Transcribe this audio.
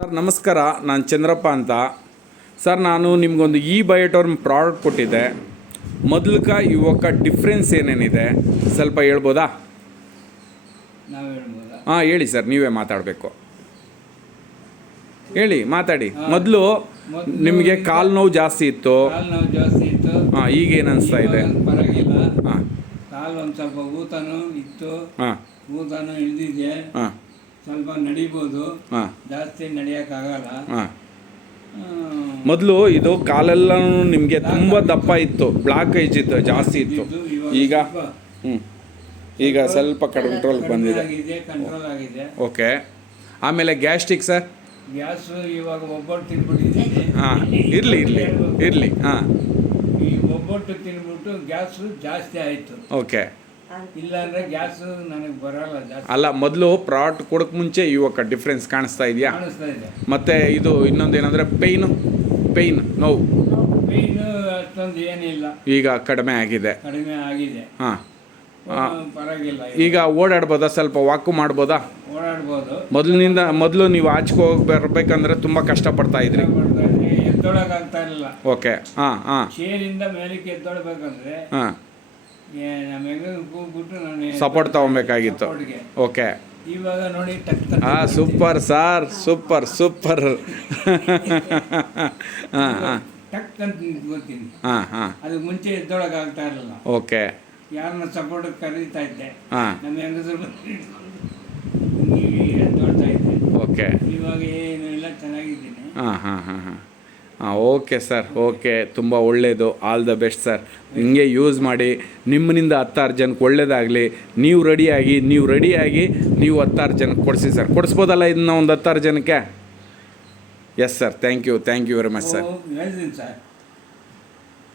Sir ನಮಸ್ಕಾರ, ನಾನು ಚಂದ್ರಪ್ಪ ಅಂತ. ಸರ್ ನಾನು ನಿಮಗೊಂದು ಬಯೋಟರ್ಮ್ ಪ್ರಾಡಕ್ಟ್ ಕೊಟ್ಟಿದ್ದೆ. ಮೊದಲಕ ಇವಾಗ ಡಿಫ್ರೆನ್ಸ್ ಏನೇನಿದೆ ಸ್ವಲ್ಪ ಹೇಳ್ಬೋದಾ? ಹಾಂ ಹೇಳಿ ಸರ್, ನೀವೇ ಮಾತಾಡಬೇಕು. ಹೇಳಿ, ಮಾತಾಡಿ. ಮೊದಲು ನಿಮಗೆ ಕಾಲು ನೋವು ಜಾಸ್ತಿ ಇತ್ತು. ಹಾಂ, ಈಗೇನು ಅನಿಸ್ತಾ ಇದೆ? ಹಾಂ, ಕಾಲು ಒಂದು ಸ್ವಲ್ಪ ಊತನೂ ಇತ್ತು. ಹಾಂ, ಊತನೂ ಇಳಿದಿದೆ. ಹಾಂ, ಸ್ವಲ್ಪ ನಡಿಬೋದು, ಹಾಂ, ಜಾಸ್ತಿ ನಡೆಯೋಕ್ಕಾಗಲ್ಲ. ಹಾಂ. ಮೊದಲು ಇದು ಕಾಲೆಲ್ಲ ನಿಮಗೆ ತುಂಬ ದಪ್ಪ ಇತ್ತು, ಬ್ಲಾಕೇಜ್ ಇತ್ತು, ಜಾಸ್ತಿ ಇತ್ತು. ಈಗ ಈಗ ಸ್ವಲ್ಪ ಕಂಟ್ರೋಲ್ ಬಂದಿದೆ. ಕಂಟ್ರೋಲ್ ಆಗಿದೆ. ಓಕೆ. ಆಮೇಲೆ ಗ್ಯಾಸ್ಟ್ರಿಕ್ ಸರ್? ಗ್ಯಾಸು ಇವಾಗ ಒಬ್ಬಟ್ಟು ತಿನ್ಬಿಟ್ಟಿದ್ದೀನಿ. ಹಾಂ, ಇರಲಿ ಇರಲಿ ಇರಲಿ. ಹಾಂ, ಈ ಒಬ್ಬಟ್ಟು ತಿನ್ಬಿಟ್ಟು ಗ್ಯಾಸು ಜಾಸ್ತಿ ಆಯಿತು. ಓಕೆ. ಇಲ್ಲಾಂದರೆ ಗ್ಯಾಸು ನನಗೆ ಬರಲ್ಲ ಜಾಸ್ತಿ. ಅಲ್ಲ, ಮೊದಲು ಪ್ರಾಡಕ್ಟ್ ಕೊಡೋಕೆ ಮುಂಚೆ ಇವಾಗ ಡಿಫ್ರೆನ್ಸ್ ಕಾಣಿಸ್ತಾ ಇದೆಯಾ? ಕಾಣಿಸ್ತಾ ಇದೆ. ಮತ್ತು ಇದು ಇನ್ನೊಂದೇನೆಂದರೆ ಪೇಯ್ನ್ ನೋವು ಪೇಯ್ನು ಅಷ್ಟೊಂದು ಏನಿಲ್ಲ, ಈಗ ಕಡಿಮೆ ಆಗಿದೆ. ಕಡಿಮೆ ಆಗಿದೆ. ಹಾಂ, ಪರವಾಗಿಲ್ಲ. ಈಗ ಓಡಾಡ್ಬೋದಾ? ಸ್ವಲ್ಪ ವಾಕು ಮಾಡ್ಬೋದಾ? ಓಡಾಡ್ಬೋದು. ಮೊದಲು ನೀವು ಆಚೆಗೆ ಹೋಗಿ ಬರ್ಬೇಕಂದ್ರೆ ತುಂಬ ಕಷ್ಟಪಡ್ತಾ ಇದ್ರಿ. ಎದ್ದೊಳಗಾಗ್ತಾ ಇರಲಿಲ್ಲ. ಓಕೆ. ಹಾಂ, ಹಾಂ, ಚೇರಿಂದ ಮೇಲಕ್ಕೆ ಎದ್ದೊಳ್ಬೇಕಂದ್ರೆ ಹಾಂ, ನಮ್ಮ ಹೆಂಗನ ಕೂಗ್ಬಿಟ್ಟು ನಾನು ಸಪೋರ್ಟ್ ತೊಗೊಬೇಕಾಗಿತ್ತು. ಓಕೆ. ಇವಾಗ ನೋಡಿ ಹಾಂ, ಸೂಪರ್ ಸಾರ್, ಸೂಪರ್ ಸೂಪರ್. ಹಾಂ, ಹಾಂ, ಟಕ್ ಅಂತ ನಿಂತ್ಕೋತೀನಿ. ಹಾಂ, ಹಾಂ, ಅದಕ್ಕೆ ಮುಂಚೆ ಎದ್ದೊಳಗಾಗ್ತಾ ಇರಲಿಲ್ಲ. ಓಕೆ. ಯಾರನ್ನ ಸಪೋರ್ಟ್ ಕರೀತಾ ಇದ್ದೆ, ಹಾಂ, ನಮ್ಮ ಹೆಂಗಸರು ಎದ್ದೊಳ್ತಾ ಇದ್ದೆ. ಓಕೆ. ಇವಾಗ ಏನು ಇಲ್ಲ, ಚೆನ್ನಾಗಿದ್ದೀನಿ. ಹಾಂ, ಹಾಂ, ಹಾಂ, ಹಾಂ, ಹಾಂ. Okay sir, okay. ತುಂಬ ಒಳ್ಳೆಯದು. All the best sir. ಹಿಂಗೆ ಯೂಸ್ ಮಾಡಿ. ನಿಮ್ಮನಿಂದ 10 ಜನಕ್ಕೆ ಒಳ್ಳೇದಾಗಲಿ. ನೀವು ರೆಡಿಯಾಗಿ ನೀವು 10 ಜನಕ್ಕೆ ಕೊಡಿಸಿ ಸರ್. ಕೊಡಿಸ್ಬೋದಲ್ಲ ಇದನ್ನ ಒಂದು 10 ಜನಕ್ಕೆ? Yes sir, thank you very much sir. ಹೇಳ್ತೀನಿ ಸರ್.